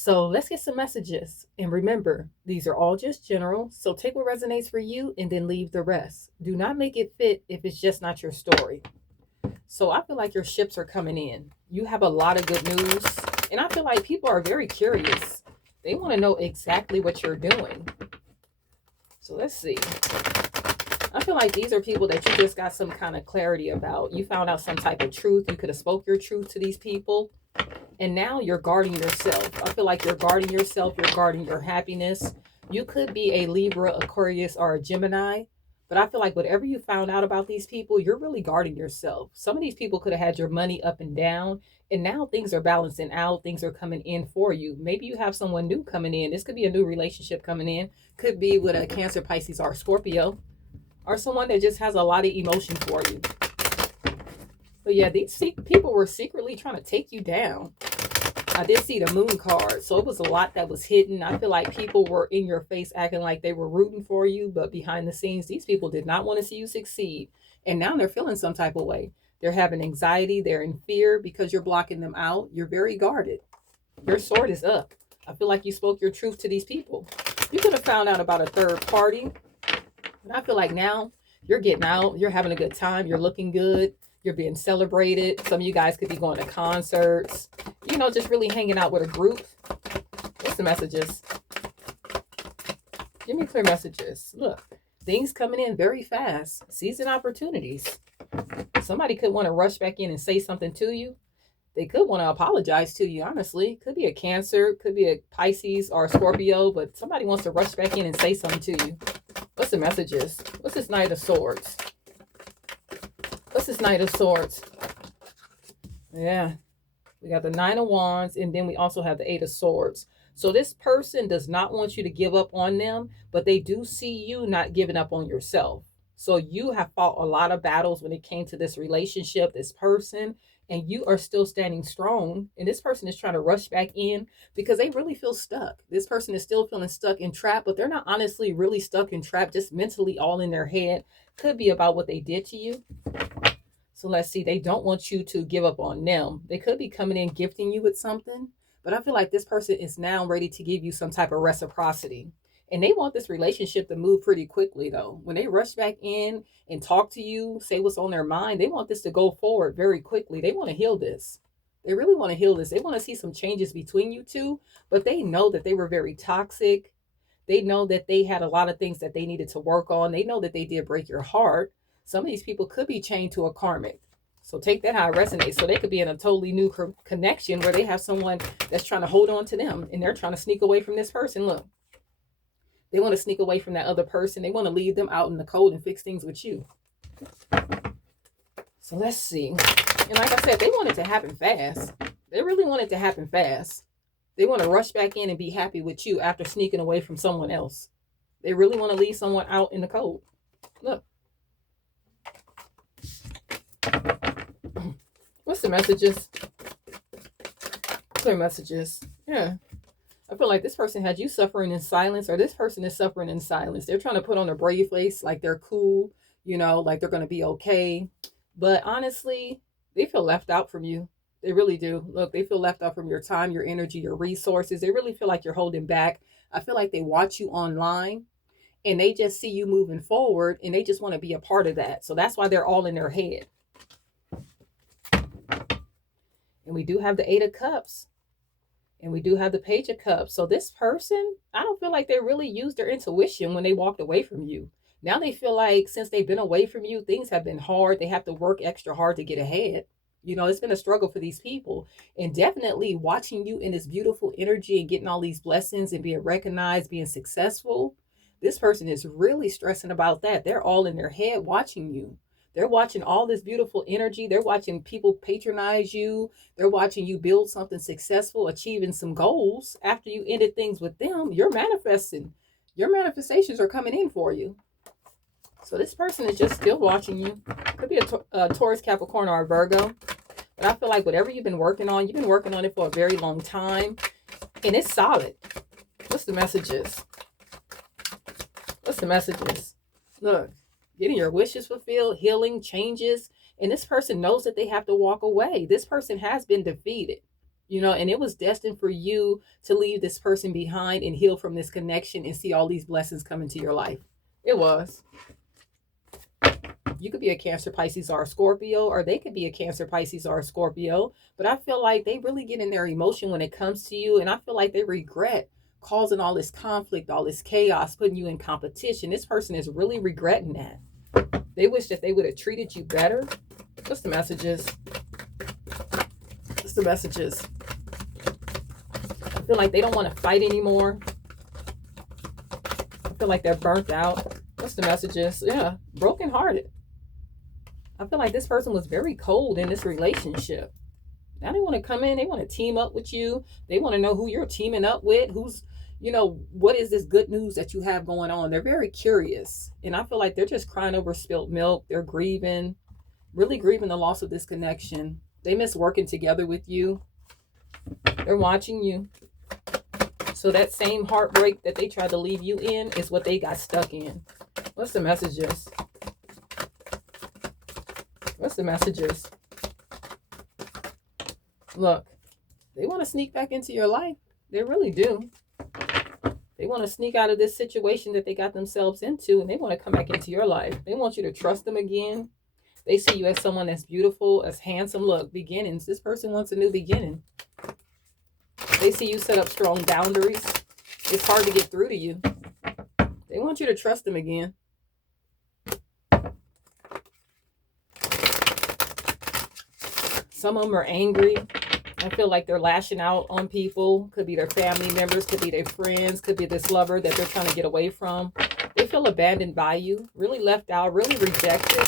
So let's get some messages. And remember, these are all just general. So take what resonates for you and then leave the rest. Do not make it fit if it's just not your story. So I feel like your ships are coming in. You have a lot of good news. And I feel like people are very curious. They want to know exactly what you're doing. So let's see. I feel like these are people that you just got some kind of clarity about. You found out some type of truth. You could have spoke your truth to these people. And now you're guarding yourself. I feel like you're guarding yourself. You're guarding your happiness. You could be a Libra, Aquarius, or a Gemini. But I feel like whatever you found out about these people, you're really guarding yourself. Some of these people could have had your money up and down. And now things are balancing out. Things are coming in for you. Maybe you have someone new coming in. This could be a new relationship coming in. Could be with a Cancer, Pisces, or Scorpio. Or someone that just has a lot of emotion for you. But yeah, these people were secretly trying to take you down. I did see the moon card, so it was a lot that was hidden. I feel like people were in your face acting like they were rooting for you, but behind the scenes, these people did not want to see you succeed. And now they're feeling some type of way. They're having anxiety. They're in fear because you're blocking them out. You're very guarded. Your sword is up. I feel like you spoke your truth to these people. You could have found out about a third party. And I feel like now you're getting out. You're having a good time. You're looking good. You're being celebrated. Some of you guys could be going to concerts, just really hanging out with a group. What's the messages? Give me clear messages. Look, things coming in very fast. Season opportunities. Somebody could want to rush back in and say something to you. They could want to apologize to you, honestly. Could be a Cancer, could be a Pisces or a Scorpio, but somebody wants to rush back in and say something to you. What's the messages? What's this Knight of Swords? What's this Knight of Swords? Yeah. We got the Nine of Wands, and then we also have the Eight of Swords. So this person does not want you to give up on them, but they do see you not giving up on yourself. So you have fought a lot of battles when it came to this relationship, this person, and you are still standing strong. And this person is trying to rush back in because they really feel stuck. This person is still feeling stuck and trapped, but they're not honestly really stuck and trapped, just mentally all in their head. Could be about what they did to you. So let's see, they don't want you to give up on them. They could be coming in gifting you with something, but I feel like this person is now ready to give you some type of reciprocity. And they want this relationship to move pretty quickly, though. When they rush back in and talk to you, say what's on their mind, they want this to go forward very quickly. They want to heal this. They really want to heal this. They want to see some changes between you two, but they know that they were very toxic. They know that they had a lot of things that they needed to work on. They know that they did break your heart. Some of these people could be chained to a karmic. So take that how it resonates. So they could be in a totally new connection where they have someone that's trying to hold on to them and they're trying to sneak away from this person. Look, they want to sneak away from that other person. They want to leave them out in the cold and fix things with you. So let's see. And like I said, they want it to happen fast. They really want it to happen fast. They want to rush back in and be happy with you after sneaking away from someone else. They really want to leave someone out in the cold. Look. What's the messages? Clear messages. Yeah. I feel like this person had you suffering in silence, or this person is suffering in silence. They're trying to put on a brave face like they're cool, like they're going to be okay. But honestly, they feel left out from you. They really do. Look, they feel left out from your time, your energy, your resources. They really feel like you're holding back. I feel like they watch you online and they just see you moving forward and they just want to be a part of that. So that's why they're all in their head. And we do have the Eight of Cups. And we do have the Page of Cups. So this person, I don't feel like they really used their intuition when they walked away from you. Now they feel like since they've been away from you, things have been hard. They have to work extra hard to get ahead. It's been a struggle for these people. And definitely watching you in this beautiful energy and getting all these blessings and being recognized, being successful, this person is really stressing about that. They're all in their head watching you. They're watching all this beautiful energy. They're watching people patronize you. They're watching you build something successful, achieving some goals. After you ended things with them, you're manifesting. Your manifestations are coming in for you. So this person is just still watching you. Could be a Taurus, Capricorn, or a Virgo. But I feel like whatever you've been working on it for a very long time. And it's solid. What's the messages? What's the messages? Look. Getting your wishes fulfilled, healing, changes. And this person knows that they have to walk away. This person has been defeated. you know, and it was destined for you to leave this person behind and heal from this connection and see all these blessings come into your life. It was. You could be a Cancer, Pisces, or a Scorpio, or they could be a Cancer, Pisces, or a Scorpio. But I feel like they really get in their emotion when it comes to you. And I feel like they regret causing all this conflict, all this chaos, putting you in competition. This person is really regretting that. They wish that they would have treated you better. What's the messages? What's the messages? I feel like they don't want to fight anymore. I feel like they're burnt out. What's the messages? Yeah, brokenhearted. I feel like this person was very cold in this relationship. Now they want to come in. They want to team up with you. They want to know who you're teaming up with. Who's, you know, what is this good news that you have going on? They're very curious. And I feel like they're just crying over spilt milk. They're grieving, really grieving the loss of this connection. They miss working together with you. They're watching you. So that same heartbreak that they tried to leave you in is what they got stuck in. What's the messages? What's the messages? Look, they want to sneak back into your life. They really do. They want to sneak out of this situation that they got themselves into, and they want to come back into your life. They want you to trust them again. They see you as someone that's beautiful, as handsome. Look, beginnings. This person wants a new beginning. They see you set up strong boundaries. It's hard to get through to you. They want you to trust them again. Some of them are angry. I feel like they're lashing out on people. Could be their family members, could be their friends, could be this lover that they're trying to get away from. They feel abandoned by you, really left out, really rejected.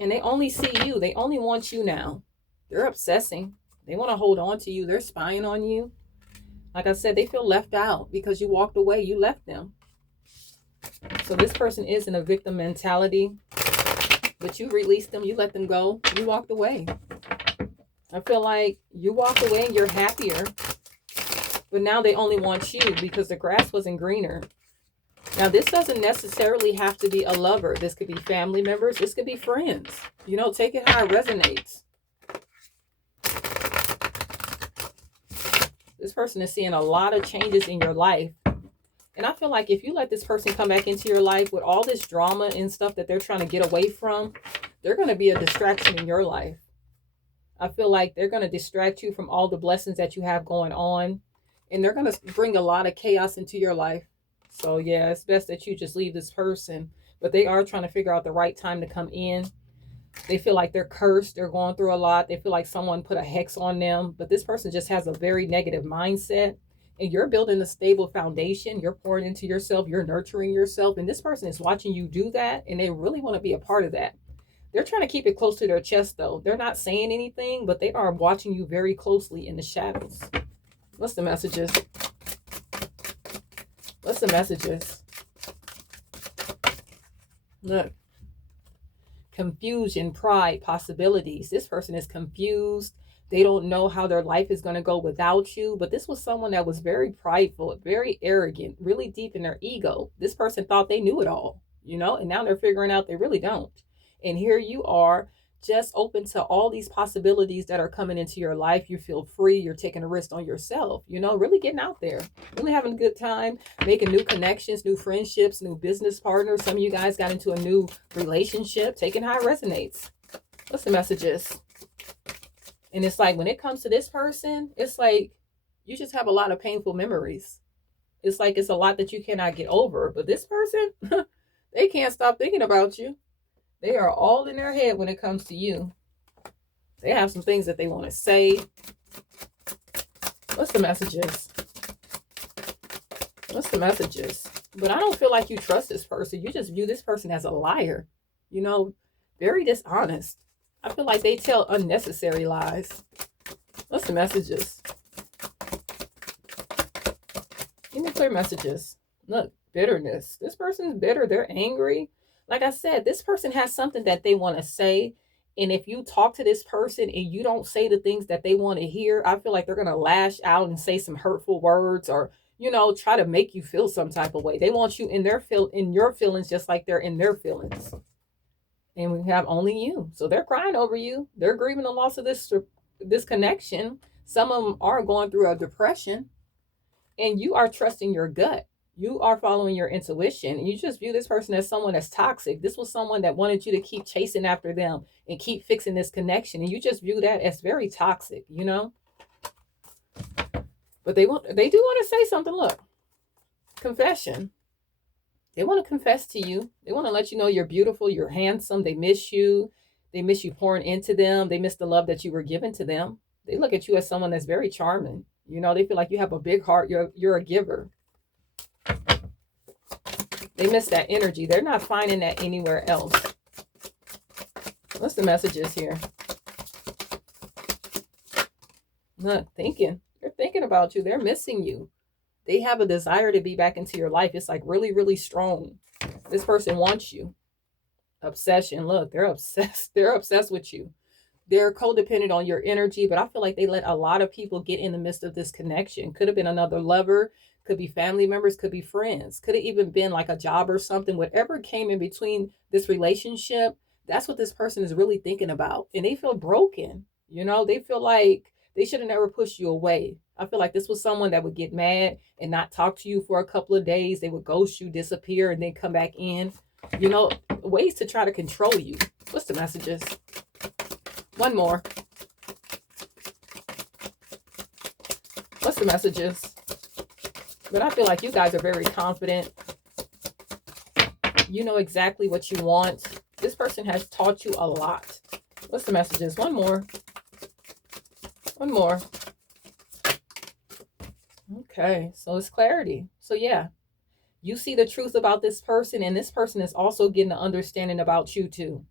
And they only see you. They only want you now. They're obsessing. They want to hold on to you. They're spying on you. Like I said, they feel left out because you walked away. You left them. So this person is in a victim mentality. But you released them. You let them go. You walked away. I feel like you walked away and you're happier. But now they only want you because the grass wasn't greener. Now, this doesn't necessarily have to be a lover. This could be family members. This could be friends. You know, take it how it resonates. This person is seeing a lot of changes in your life. And I feel like if you let this person come back into your life with all this drama and stuff that they're trying to get away from, they're going to be a distraction in your life. I feel like they're going to distract you from all the blessings that you have going on. And they're going to bring a lot of chaos into your life. So yeah, it's best that you just leave this person. But they are trying to figure out the right time to come in. They feel like they're cursed. They're going through a lot. They feel like someone put a hex on them. But this person just has a very negative mindset. And you're building a stable foundation. You're pouring into yourself. You're nurturing yourself. And this person is watching you do that. And they really want to be a part of that. They're trying to keep it close to their chest, though. They're not saying anything, but they are watching you very closely in the shadows. What's the messages? What's the messages? Look. Confusion, pride, possibilities. This person is confused. They don't know how their life is going to go without you. But this was someone that was very prideful, very arrogant, really deep in their ego. This person thought they knew it all, you know, and now they're figuring out they really don't. And here you are, just open to all these possibilities that are coming into your life. You feel free. You're taking a risk on yourself, you know, really getting out there, really having a good time, making new connections, new friendships, new business partners. Some of you guys got into a new relationship, taking how it resonates. What's the messages? And it's like, when it comes to this person, it's like you just have a lot of painful memories. It's like it's a lot that you cannot get over. But this person, they can't stop thinking about you. They are all in their head when it comes to you. They have some things that they want to say. What's the messages? What's the messages? But I don't feel like you trust this person. You just view this person as a liar. You know, very dishonest. I feel like they tell unnecessary lies. What's the messages? Give me clear messages. Look, bitterness. This person's bitter. They're angry. Like I said, this person has something that they want to say. And if you talk to this person and you don't say the things that they want to hear, I feel like they're going to lash out and say some hurtful words, or, you know, try to make you feel some type of way. They want you in your feelings just like they're in their feelings. And we have only you. So they're crying over you. They're grieving the loss of this connection. Some of them are going through a depression, and you are trusting your gut. You are following your intuition, and you just view this person as someone that's toxic. This was someone that wanted you to keep chasing after them and keep fixing this connection, and you just view that as very toxic, you know. But they do want to say something. Look, confession. They want to confess to you. They want to let you know you're beautiful, you're handsome. They miss you. They miss you pouring into them. They miss the love that you were given to them. They look at you as someone that's very charming. You know, they feel like you have a big heart. You're a giver. They miss that energy. They're not finding that anywhere else. What's the messages here? Not thinking. They're thinking about you. They're missing you. They have a desire to be back into your life. It's like really, really strong. This person wants you. Obsession. Look, they're obsessed. They're obsessed with you. They're codependent on your energy, but I feel like they let a lot of people get in the midst of this connection. Could have been another lover, could be family members, could be friends, could have even been like a job or something. Whatever came in between this relationship, that's what this person is really thinking about. And they feel broken. You know, they feel like they should have never pushed you away. I feel like this was someone that would get mad and not talk to you for a couple of days. They would ghost you, disappear, and then come back in. You know, ways to try to control you. What's the messages? One more. What's the messages? But I feel like you guys are very confident. You know exactly what you want. This person has taught you a lot. What's the messages? One more. One more. Okay, so it's clarity. So yeah, you see the truth about this person, and this person is also getting an understanding about you too.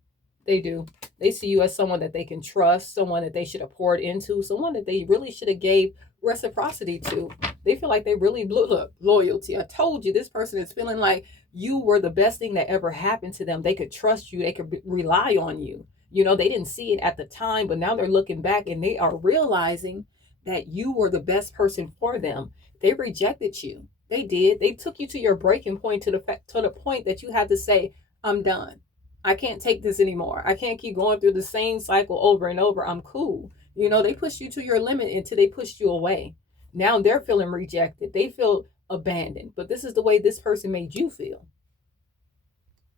They do. They see you as someone that they can trust, someone that they should have poured into, someone that they really should have gave reciprocity to. They feel like they really blew. Look, loyalty. I told you, this person is feeling like you were the best thing that ever happened to them. They could trust you. They could rely on you. You know, they didn't see it at the time, but now they're looking back and they are realizing that you were the best person for them. They rejected you. They did. They took you to your breaking point, to the point that you had to say, I'm done. I can't take this anymore. I can't keep going through the same cycle over and over. I'm cool. You know, they pushed you to your limit until they pushed you away. Now they're feeling rejected. They feel abandoned. But this is the way this person made you feel.